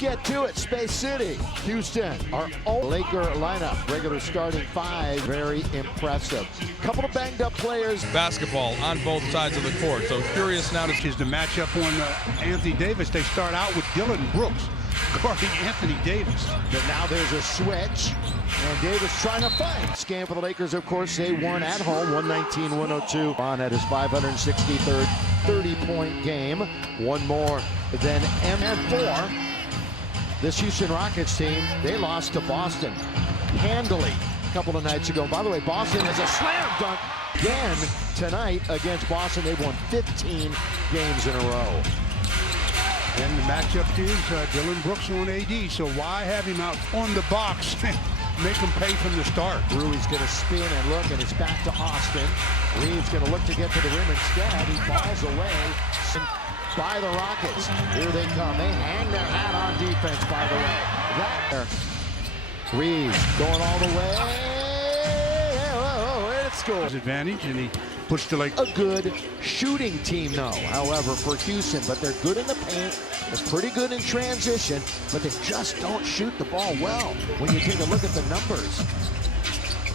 Let's get to it. Space City, Houston, our own Laker lineup. Regular starting five, very impressive. Couple of banged up players. Basketball on both sides of the court. So curious now to is the matchup on Anthony Davis. They start out with Dillon Brooks guarding Anthony Davis. But now there's a switch, and Davis trying to fight. Scan for the Lakers, of course. They won at home, 119-102. On at his 563rd 30-point game. One more than M4. This Houston Rockets team, they lost to Boston handily a couple of nights ago. By the way, Boston has a slam dunk again tonight against Boston. They've won 15 games in a row. And the matchup is Dillon Brooks on AD, so why have him out on the box? Make him pay from the start. Rui's going to spin and look, and it's back to Austin. Reeves going to look to get to the rim instead. He falls away by the Rockets. Here they come. They hang their hat on defense, by the way. Reeves going all the way. Oh, it's goal. Advantage, and he puts the Lakers. A good shooting team, though, however, for Houston. But they're good in the paint. They're pretty good in transition, but they just don't shoot the ball well. When you take a look at the numbers,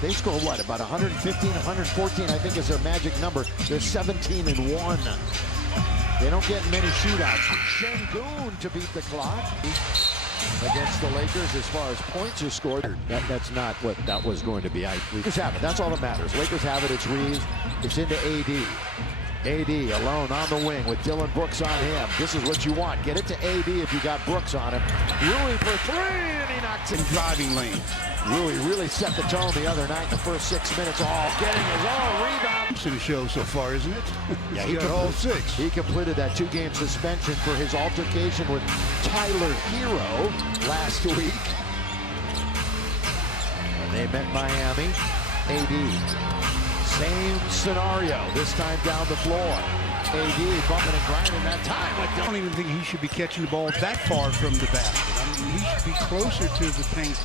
they score what, about 115, 114, I think is their magic number. They're 17-1. They don't get many shootouts. Şengün to beat the clock against the Lakers as far as points are scored. That's not what that was going to be. Lakers have it. That's all that matters. Lakers have it. It's Reeves. It's into AD. AD alone on the wing with Dillon Brooks on him. This is what you want. Get it to AD if you got Brooks on him. Rui for three, and he knocks it. Driving lane. Rui really set the tone the other night in the first 6 minutes. Oh, getting his own rebound. In the show so far, isn't it? Yeah, he got all six. He completed that 2-game suspension for his altercation with Tyler Hero last week. And they met Miami. AD. Same scenario, this time down the floor. AD bumping and grinding that time. I don't even think he should be catching the ball that far from the basket. I mean, he should be closer to the paint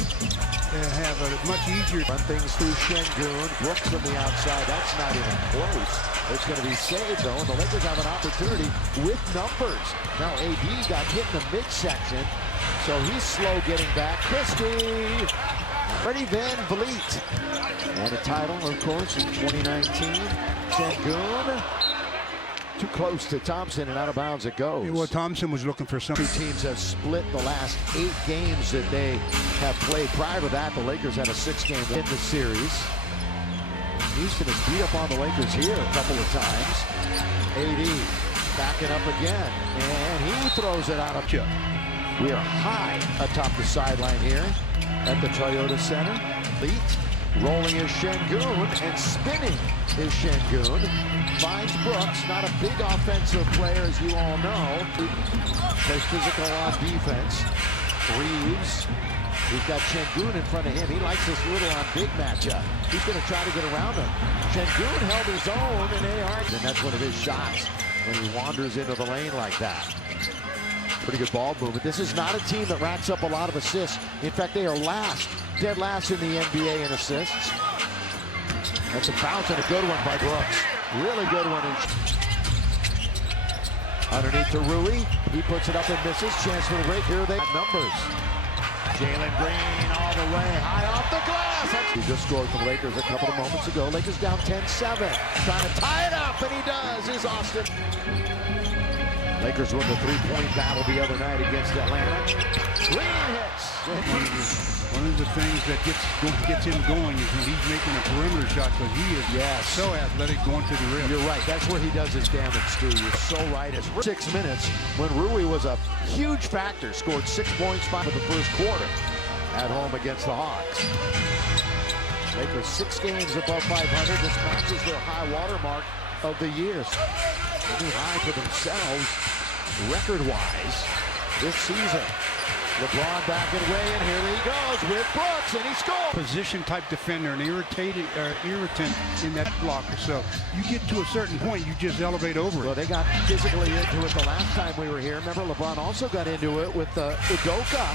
and have a much easier. Run things through Şengün. Brooks on the outside. That's not even close. It's going to be saved, though, and the Lakers have an opportunity with numbers. Now, AD got hit in the midsection, so he's slow getting back. Christie. Freddie Van Vliet. Won a title, of course, in 2019. Şengün. Too close to Thompson, and out of bounds it goes. Yeah, well, Thompson was looking for something. Two teams have split the last 8 games that they have played. Prior to that, the Lakers had a 6-game in the series. Houston has beat up on the Lakers here a couple of times. AD backing up again, and he throws it out of chip. We are high atop the sideline here at the Toyota Center. Leet rolling is Şengün, and spinning is Şengün. Finds Brooks, not a big offensive player, as you all know. Plays physical on defense. Reeves, he's got Şengün in front of him. He likes this little on big matchup. He's going to try to get around him. Şengün held his own, and that's one of his shots when he wanders into the lane like that. Pretty good ball movement. This is not a team that racks up a lot of assists. In fact, they are dead last in the NBA in assists. That's a bounce and a good one by Brooks. Really good one. Underneath to Rui. He puts it up and misses. Chance for the break. Here they have numbers. Jalen Green all the way. High off the glass. He just scored for the Lakers a couple of moments ago. Lakers down 10-7. Trying to tie it up, and he does. Is Austin. Lakers won the 3-point battle the other night against Atlanta. Green hits. One of the things that gets him going is when he's making a perimeter shot, because he is so athletic going to the rim. You're right. That's where he does his damage, Stu. You're so right. It's 6 minutes when Rui was a huge factor. Scored 6 points for the first quarter at home against the Hawks. Lakers 6 games above 500. This matches their high water mark of the year. A new high for themselves, record-wise, this season. LeBron backing away, and here he goes with Brooks, and he scores. Position-type defender, an irritant in that blocker. So you get to a certain point, you just elevate over it. Well, they got physically into it the last time we were here. Remember, LeBron also got into it with Udoka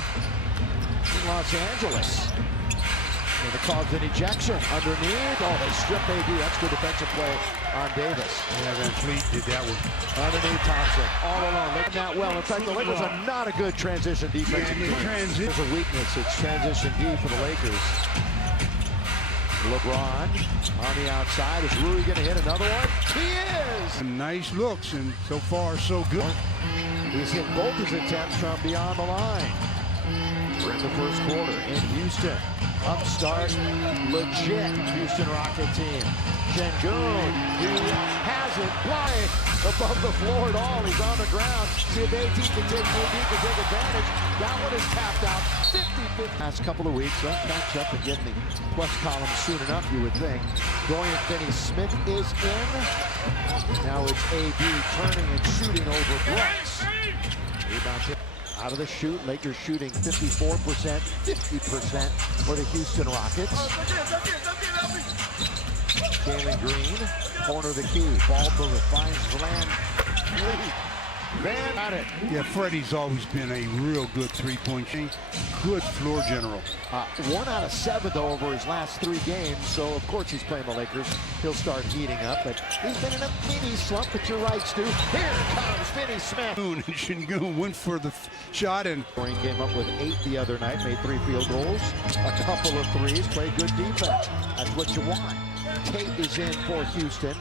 in Los Angeles. And it caused an ejection underneath. Oh, they stripped AD. That's good defensive play on Davis. Yeah, Van Fleet did that one. Underneath Thompson, all alone, making that well. In fact, the Lakers are not a good transition defensive team. There's a weakness. It's transition D for the Lakers. LeBron on the outside. Is Rui going to hit another one? He is! Nice looks, and so far, so good. He's hit both his attempts from beyond the line. We're in the first quarter in Houston. Upstart, legit Houston Rocket team. Sengun, he has it flying above the floor at all. He's on the ground. See if AD can take advantage. That one is tapped out. 50-50. Last couple of weeks, let's catch up and get in the plus column soon enough, you would think. Dorian Finney-Smith is in. Now it's AD turning and shooting over Brooks. Rebound tip. Out of the shoot, Lakers shooting 54%, 50% for the Houston Rockets. Jalen Green, corner of the key. Ball mover finds Van. Van got it. Yeah, Freddie's always been a real good three-point shooter. Good floor general. 1 out of 7, though, over his last 3 games. So, of course, he's playing the Lakers. He'll start heating up. But he's been in a mini slump, but you're right, Stu. Here comes Finney-Smith. Sengun went for the shot, and Dorian came up with 8 the other night, made 3 field goals, a couple of threes, played good defense. That's what you want. Tate is in for Houston.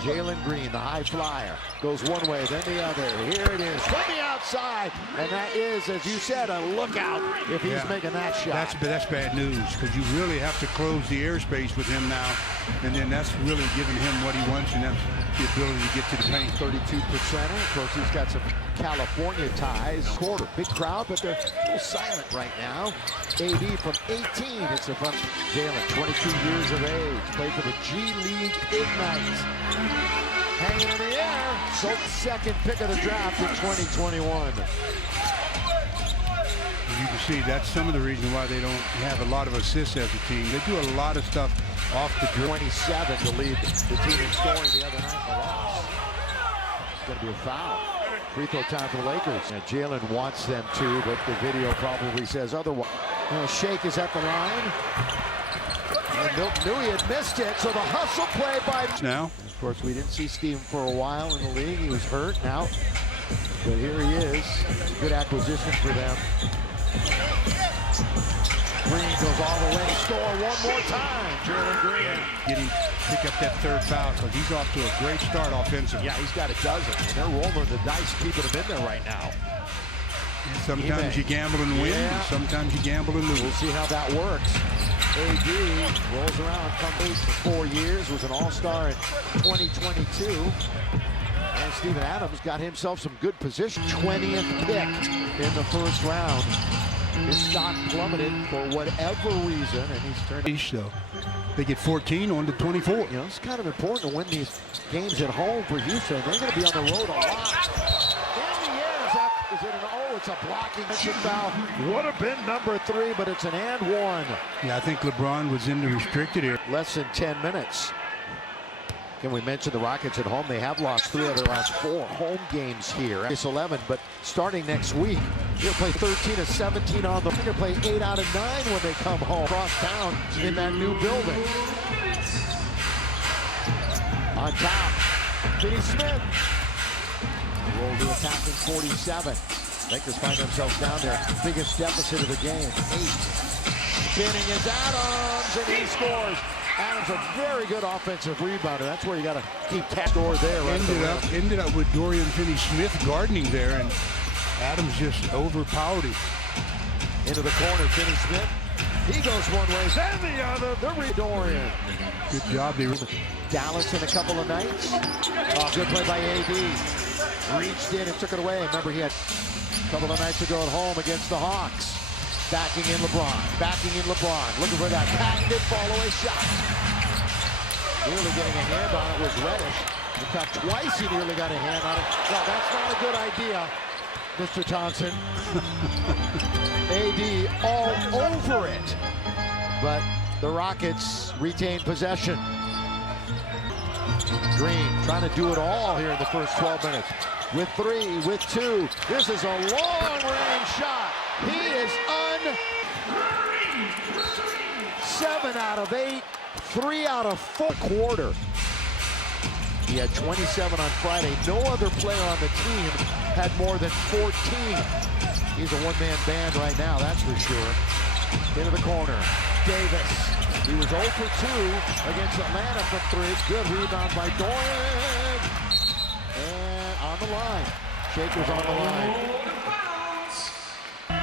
Jalen Green, the high flyer, goes one way, then the other. Here it is from the outside, and that is, as you said, a lookout if he's making that shot. That's bad news, because you really have to close the airspace with him now, and then that's really giving him what he wants, and that's the ability to get to the paint. 32%. Of course, he's got some California ties. Quarter, big crowd, but they're a little silent right now. AD from 18. It's a fun. Jalen, 22 years of age, played for the G League Ignite. Hanging in the air. So second pick of the draft in 2021. You can see that's some of the reason why they don't have a lot of assists as a team. They do a lot of stuff off the dribble. 27 to lead the team in scoring the other night in the loss. It's going to be a foul. Free throw time for the Lakers. And Jalen wants them to, but the video probably says otherwise. Shake is at the line. And Milt knew he had missed it, so the hustle play by... Now, of course, we didn't see Steve for a while in the league. He was hurt now. But here he is. Good acquisition for them. Green goes all the way to score one more time. Jalen Green. Pick up that third foul, because he's off to a great start offensively. Yeah, he's got a dozen. And they're rolling the dice, keeping him in there right now. Sometimes you gamble and win, and sometimes you gamble and lose. We'll see how that works. AD rolls around, comes for 4 years, was an all-star in 2022. And Steven Adams got himself some good position. 20th pick in the first round. His stock plummeted for whatever reason, and he's turned. So they get 14 on to 24. You know, it's kind of important to win these games at home for Houston. They're going to be on the road a lot. In the air, is it an it's a blocking foul. Would have been number 3, but it's an and 1. Yeah, I think LeBron was in the restricted area. Less than 10 minutes. Can we mention the Rockets at home? They have lost 3 of their last 4 home games here. It's 11, but starting next week, they'll play 13 of 17 on the. They'll play 8 out of 9 when they come home. Across town in that new building. On top, Finney-Smith. Roll to attacking 47. Lakers find themselves down there. Biggest deficit of the game. 8. Spinning is Adams, and he scores. Adams, a very good offensive rebounder. That's where you got to keep that score there. Right ended up with Dorian Finney-Smith guarding there, and Adams just overpowered him. Into the corner, Finney-Smith. He goes one way, then the other. The Dorian. Good job. Dallas in a couple of nights. Oh, good play by AD. Reached in and took it away. Remember, he had a couple of nights ago at home against the Hawks. Backing in LeBron. Looking for that patented fall-away shot. Nearly getting a hand on it was Reddish. In fact, twice he nearly got a hand on it. No, that's not a good idea, Mr. Thompson. AD all over it. But the Rockets retain possession. Green trying to do it all here in the first 12 minutes. With 3, with 2. This is a long-range shot. He is 7 out of 8, 3 out of 4 quarter. He had 27 on Friday. No other player on the team had more than 14. He's a one-man band right now, that's for sure. Into the corner, Davis. He was 0 for 2 against Atlanta from 3. Good rebound by Doran. And on the line. Shaker's on the line.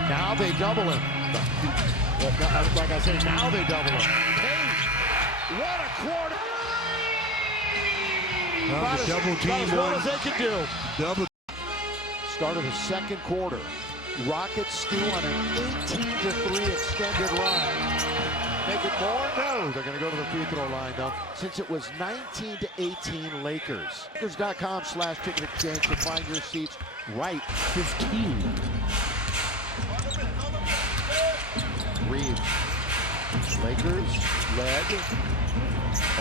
Now they double him. Like I say, now they double him. Tate, what a quarter. The double team as well as they can do. Double. Start of the second quarter. Rockets steal on an 18-3 extended run. Make it more? No. They're going to go to the free throw line, though, since it was 19-18 Lakers. Lakers.com/ticket exchange to find your seats right. 15. Reeves. Lakers led a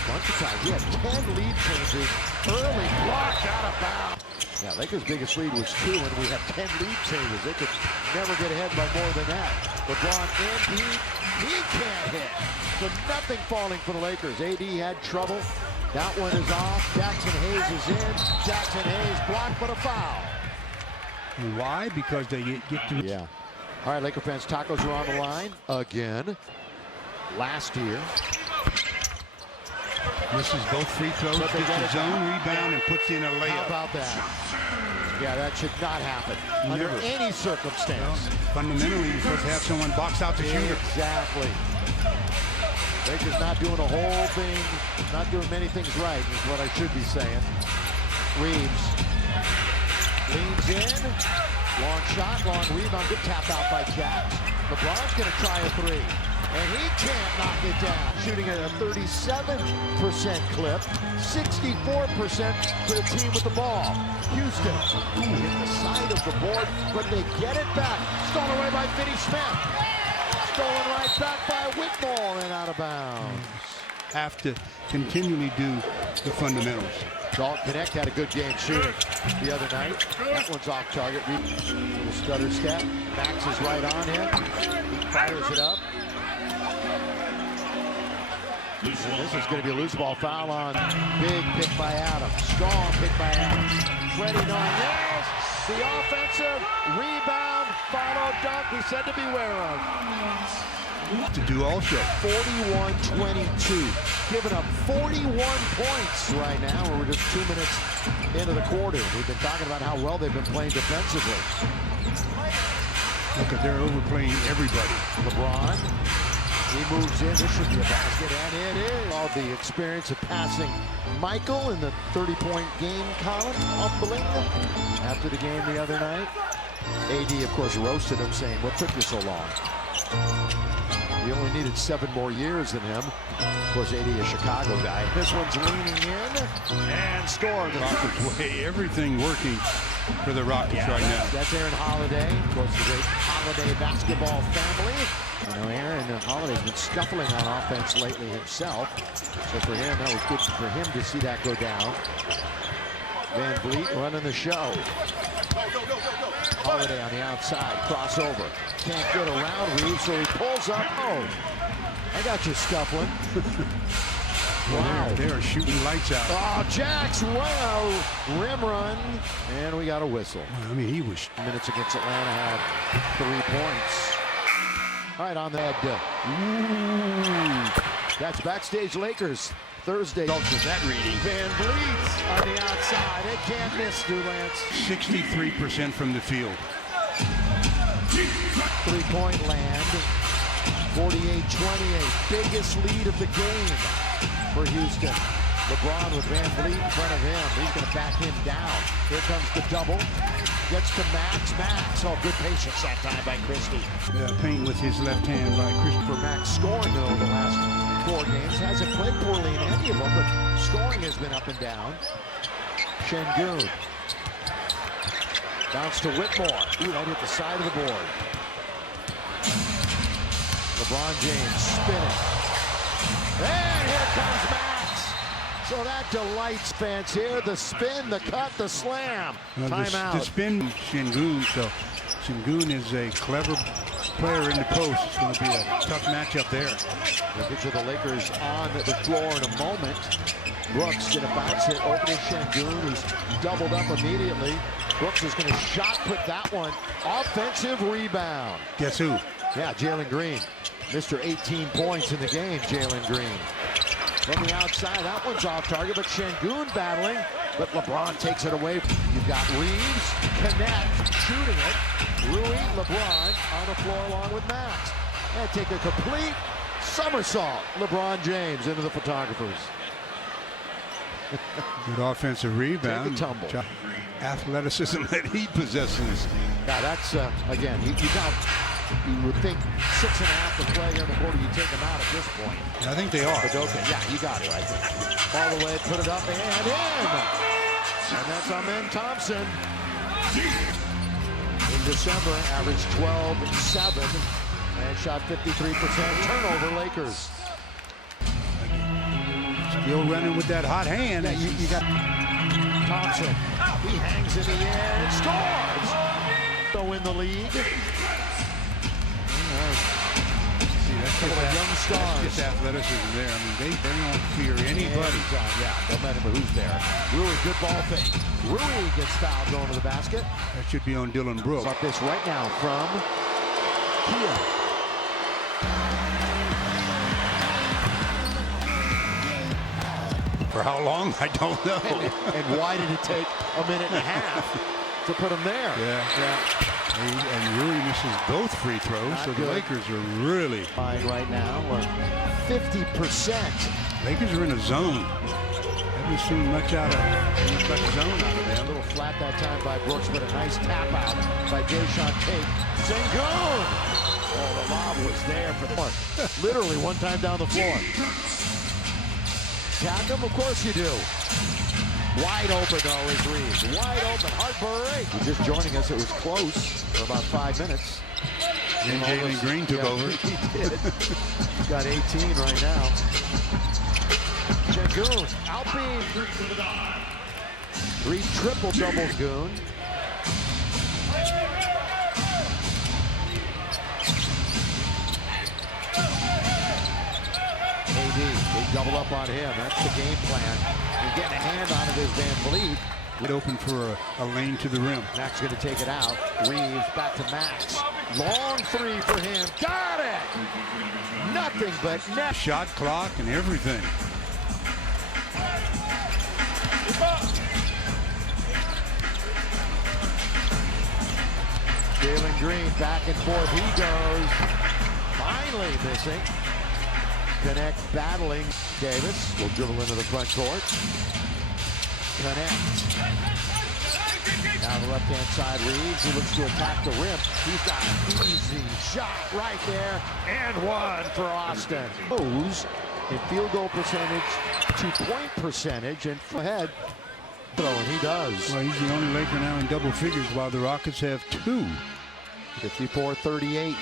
bunch of times. He had 10 lead changes. Early block out of bounds. Yeah, Lakers' biggest lead was 2, and we have 10 lead changes. They could never get ahead by more than that. LeBron in deep. He can't hit. So nothing falling for the Lakers. AD had trouble. That one is off. Jackson Hayes is in. Jackson Hayes blocked, but a foul. Why? Because they get to... Yeah. All right, Laker fans, tacos are on the line again. Last year. Misses both free throws, gets the zone rebound, and puts in a layup. How about that? Yeah, that should not happen under any circumstance. Well, fundamentally, you're supposed to have someone box out the shooter. Exactly. Lakers not doing a whole thing, not doing many things right, is what I should be saying. Reeves leans in. Long shot, long rebound. Good tap out by Jack. LeBron's going to try a 3. And he can't knock it down. Shooting at a 37% clip, 64% for the team with the ball. Houston hit the side of the board, but they get it back. Stolen away by Finney Smith. Stolen right back by Whitmore and out of bounds. Have to continually do the fundamentals. Dalton Connect had a good game shooting the other night. That one's off target. Little stutter step. Max is right on him. He fires it up. And this is going to be a loose ball foul on. Big pick by Adams. Strong pick by Adams. Freddie Norris. The offensive rebound. Follow dunk. We said to beware of. To do also. 41-22. Giving up 41 points right now. We're just 2 minutes into the quarter. We've been talking about how well they've been playing defensively. Look at they're overplaying everybody. LeBron. He moves in. This should be a basket, and it is. All the experience of passing Michael in the 30-point game column. Humbling after the game the other night. AD, of course, roasted him, saying, "What took you so long?" He only needed 7 more years than him. Of course, AD, a Chicago guy. This one's leaning in and scored. The Rockets way. Everything working for the Rockets right now. That's Aaron Holiday. Of course, the great Holiday basketball family. You know, Aaron Holiday's been scuffling on offense lately himself. So for him, that was good for him to see that go down. Van Vliet running the show. Holiday on the outside, crossover. Can't get around Reeves, so he pulls up. Oh, I got you scuffling. Wow, they are shooting lights out. Oh, Jack's wow, rim run, and we got a whistle. I mean, he was. Minutes against Atlanta had 3 points. All right, on that. That's Backstage Lakers. Thursday. Also that reading. Van Vliet on the outside. They can't miss, Lance. 63% from the field. 3-point land. 48-28. Biggest lead of the game for Houston. LeBron with Van Vliet in front of him. He's going to back him down. Here comes the double. Gets to Max. Max. Oh, good patience that time by Christie. Paint with his left hand by For Max scoring, though, the last 4 games. Hasn't played poorly in any of them, but scoring has been up and down. Şengün. Bounce to Whitmore. Ooh, that hit the side of the board. LeBron James spinning. And here comes Max. So that delights fans here. The spin, the cut, the slam. Timeout. The spin, Şengün. So Şengün is a clever player in the post. It's going to be a tough matchup there. We'll get to the Lakers on the floor in a moment. Brooks gonna bounce it over to Şengün, who's doubled up immediately. Brooks is gonna shot put that one. Offensive rebound. Guess who? Yeah, Jalen Green. Mr. 18 points in the game, Jalen Green. From the outside, that one's off target, but Şengün battling, but LeBron takes it away. You've got Reeves, connect, shooting it. Rui, LeBron on the floor along with Max. And take a complete somersault. LeBron James into the photographers. Good offensive rebound. Take a tumble. Athleticism that he possesses. Yeah, that's, again, you would think 6.5 to play here in the quarter, you take them out at this point. I think they are. But okay, yeah, you got it, I think. All the way, put it up and in. And that's Amen Thompson. In December, averaged 12-7 and shot 53%. Turnover, Lakers. Still running with that hot hand. Yeah, you got Thompson. He hangs in the air and scores. So in the league. See, that's Couple of young stars. That's just athleticism there. I mean, they don't fear anybody. Yeah, no matter who's there. Rui, good ball fake. Rui gets fouled going to the basket. That should be on Dylan Brooks. Up this right now from Kia. For how long? I don't know. And why did it take a minute and a half to put him there? Yeah. And Rui misses both free throws, Not so good. the Lakers are really Fine right now. We're 50%. Lakers are in a zone. Haven't seen much zone out of them. A little flat that time by Brooks, but a nice tap out by Jayshawn Tate. Şengün! Oh, the lob was there for the mark. Literally one time down the floor. Tag him? Of course you do. Wide open, though, is Reeves. Wide open. Hard break. Just joining us. It was close for about 5 minutes. And Jalen Green took over. He did. He's got 18 right now. Şengün, outbeat. 3 triple-doubles, Goon. AD, they double up on him. That's the game plan. And getting a hand on it is Van Vliet. It open for a lane to the rim. Max going to take it out. Reeves back to Max. Long three for him. Got it! Nothing but net. Shot clock and everything. Jalen Green back and forth. He goes. Finally missing. Connect battling. Davis will dribble into the front court. Connect. Now the left-hand side, Reeves, who looks to attack the rim. He's got an easy shot right there, and one for Austin. Moves in field goal percentage, 2-point percentage, and ahead. And he does. Well, he's the only Laker now in double figures, while the Rockets have 2. 54-38.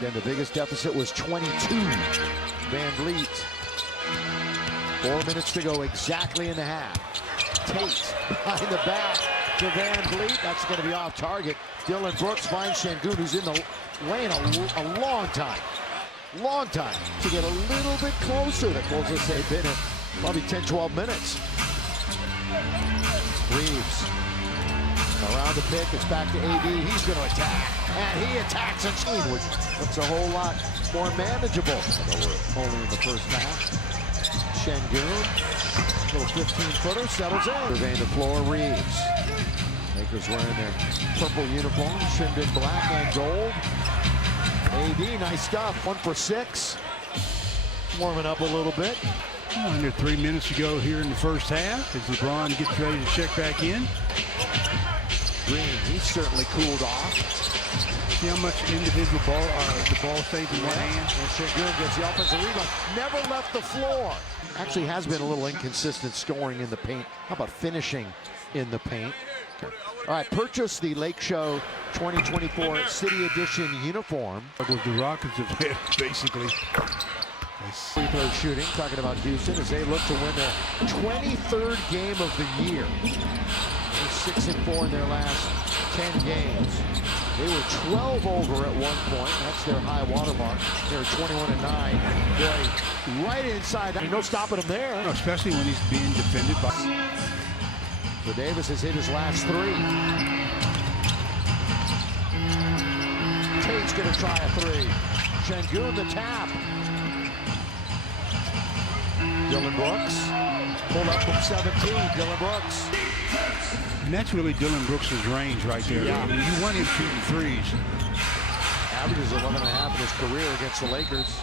Then the biggest deficit was 22. Van Vliet. 4 minutes to go exactly in the half. Tate behind the back to Van Vliet. That's going to be off target. Dylan Brooks finds Şengün, who's in the lane a long time. Long time to get a little bit closer. The closest they've been in probably 10-12 minutes. Reeves around the pick. It's back to AD. He's going to attack. And he attacks and scene, which looks a whole lot more manageable. Only in the first half. Şengün, little 15-footer, settles in. Surveying the floor, Reeves. Lakers wearing their purple uniform, trimmed in black and gold. AD, nice stuff. 1 for 6. Warming up a little bit. Under 3 minutes to go here in the first half as LeBron gets ready to check back in. Green, he's certainly cooled off. See how much individual ball, the ball stays in one hand. And Şengün gets the offensive rebound. Never left the floor. Actually has been a little inconsistent scoring in the paint. How about finishing in the paint? All right, purchase the Lake Show 2024 City Edition uniform. The Rockets have hit, basically. Free throw shooting, talking about Houston, as they look to win their 23rd game of the year. They're 6-4 in their last 10 games. They were 12 over at one point. That's their high water mark. They were 21-9. Boy, right inside. No stopping him there. No, especially when he's being defended by. So Davis has hit his last 3. Tate's going to try a 3. Şengün the tap. Dillon Brooks pulled up from 17. Dillon Brooks. And that's really Dillon Brooks' range right there. Yeah. I mean, you want him shooting threes. Averages 11.5 in his career against the Lakers.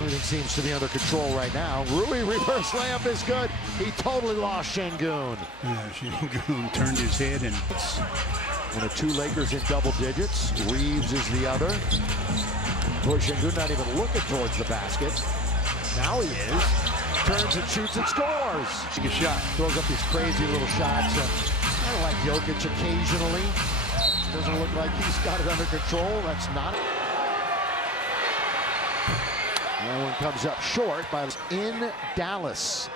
Everything seems to be under control right now. Rui reverse layup is good. He totally lost Şengün. Yeah, Şengün turned his head and. And the 2 Lakers in double digits. Reeves is the other. Boy, Şengün not even looking towards the basket. Now he is. Turns and shoots and scores. Take a shot. Throws up these crazy little shots. Kind of like Jokic occasionally. Doesn't look like he's got it under control. That's not it. That one comes up short by in Dallas.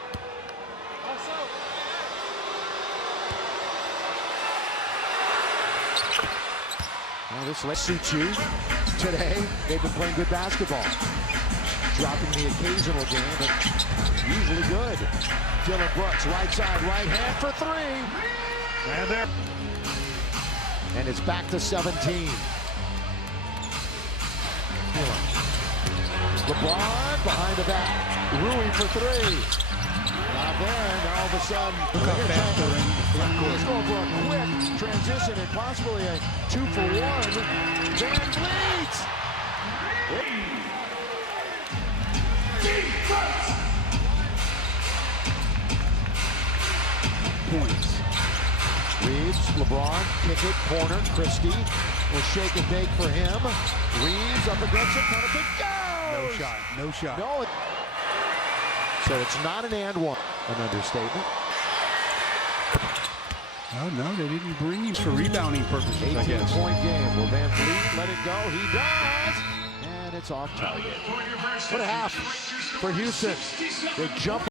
Well, this suits you today. They've been playing good basketball. Dropping the occasional game, but usually good. Dillon Brooks, right side, right hand for 3. And there. And it's back to 17. LeBron behind the back. Rui for 3. Not there, and all of a sudden, he's going for a quick transition and possibly a 2-for-1. Van Vliet! Points. Reeves, LeBron, kick it, corner, Christie will shake and bake for him. Reeves up against it, kind of big goes! No shot, no shot. No. So it's not an and one, an understatement. No, they didn't bring him for rebounding purposes, I guess. 18-point game. Will Van Vliet let it go? He does! And it's off target. What a half for Houston. They jump